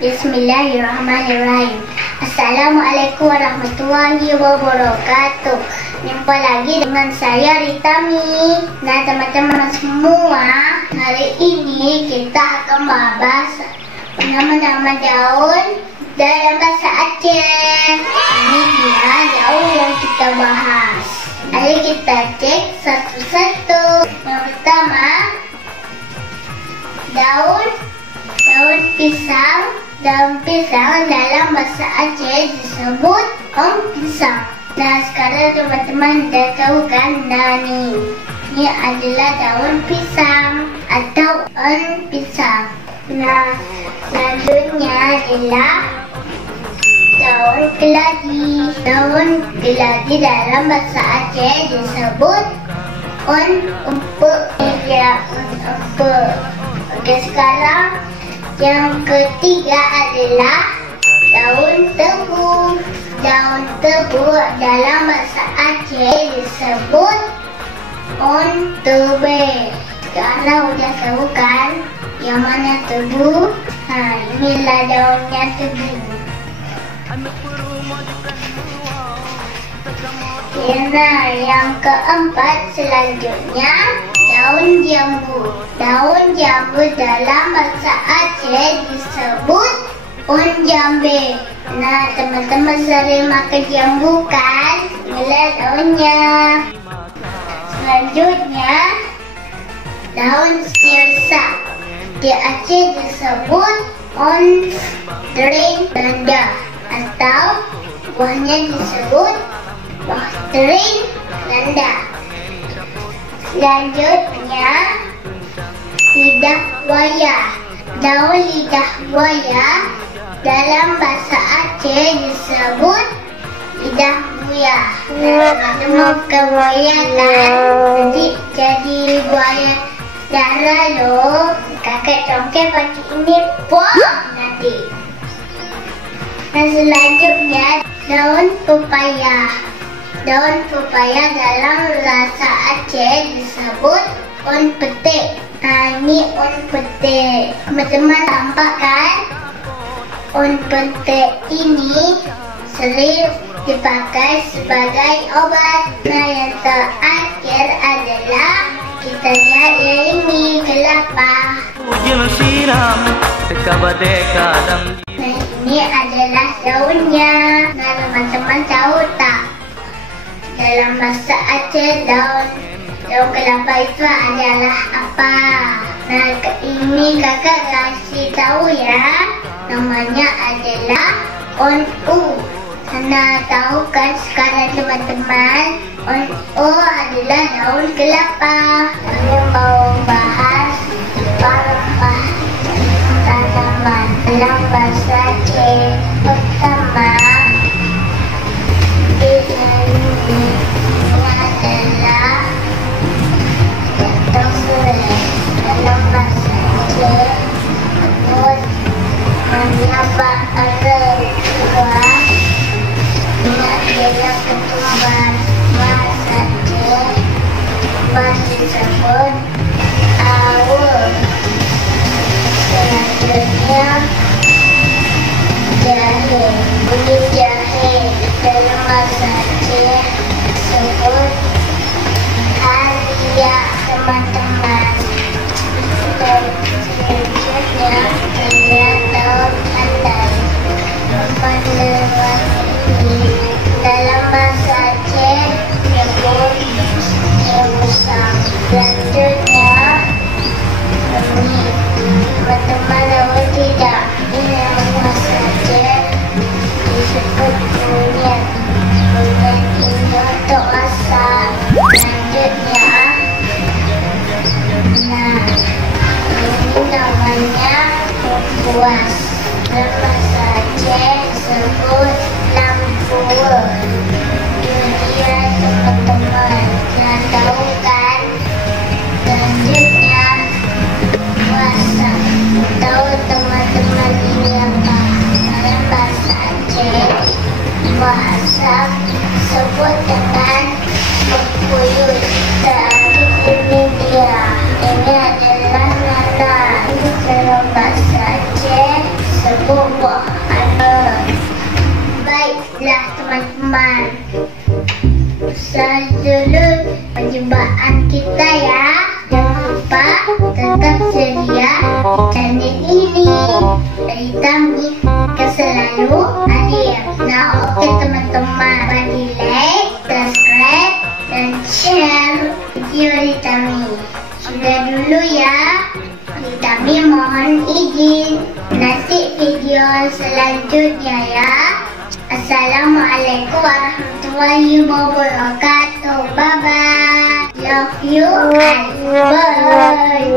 Bismillahirrahmanirrahim. Assalamualaikum warahmatullahi wabarakatuh. Jumpa lagi dengan saya Ritami. Nah teman-teman semua, hari ini kita akan bahas nama-nama daun dalam bahasa Aceh. Ini dia daun yang kita bahas. Ayo kita cek satu-satu. Yang pertama, daun pisang. Daun pisang dalam bahasa Aceh disebut om pisang. Nah sekarang teman-teman dah tahu kan, ini adalah daun pisang atau on pisang. Nah selanjutnya adalah daun keladi. Daun keladi dalam bahasa Aceh disebut on empuk. Oke, sekarang yang ketiga adalah daun tebu. Daun tebu dalam bahasa Aceh disebut on tebe. Sekarang udah tahu kan yang mana tebu? Inilah daunnya tebu. Nah, yang keempat selanjutnya daun jambu. Daun jambu dalam bahasa Aceh disebut on jambe. Nah, teman-teman sering makan jambu kan? Inilah daunnya. Selanjutnya daun sirsa. Di Aceh disebut on tering landa atau buahnya disebut buah tering landa. Selanjutnya lidah buaya. Daun lidah buaya dalam bahasa Aceh disebut lidah buaya. Teman-teman ke buaya kan? Jadi buaya darah loh. Kakak congkel pakai ini nanti. Dan selanjutnya daun pepaya. Daun pepaya dalam bahasa Aceh disebut on petik. Ini on petik. Teman-teman nampak kan? On petik ini sering dipakai sebagai obat. Nah yang terakhir adalah kita lihat ini kelapa. Nah ini adalah daunnya. Nah teman-teman tahu tak? Dalam bahasa Aceh daun kelapa itu adalah apa? Nah ini kakak kasih tahu ya. Namanya adalah on u. Karena tahu kan sekarang teman-teman, on u adalah daun kelapa. Kami mau bahas beberapa tanaman dalam bahasa Aceh. Pertama, disebut awal. Selanjutnya jahe. Ini jahe dalam bahasa Aceh disebut halia, teman-teman. Dan selanjutnya adalah daun pandai. Pandai ini dalam bahasa Aceh disebut musang. Selanjutnya ini teman-teman tahu tidak? Ini dalam bahasa Aceh disebut kunyit. Kunyit ini untuk masak. Selanjutnya, nah ini namanya buas. Dalam bahasa Aceh disebut lampua. Ini teman-teman yang tahu kan? Selanjutnya puasa. Tahu teman-teman ini apa? Dalam bahasa Aceh puasa sebut dengan pepuyut. Tadi ini dia. Ini adalah nana. Dalam bahasa Aceh sebut wabarakatuh. Baiklah teman-teman, dulu perjumpaan kita ya. Jangan lupa tetap sedia channel ini. Dari kami selalu hadir. Nah, oke teman-teman, bagi like, subscribe, dan share video Litami. Sudah dulu ya. Litami mohon izin. Nanti video selanjutnya ya. Assalamualaikum warahmatullahi wabarakatuh. Bye bye. Love you and bye.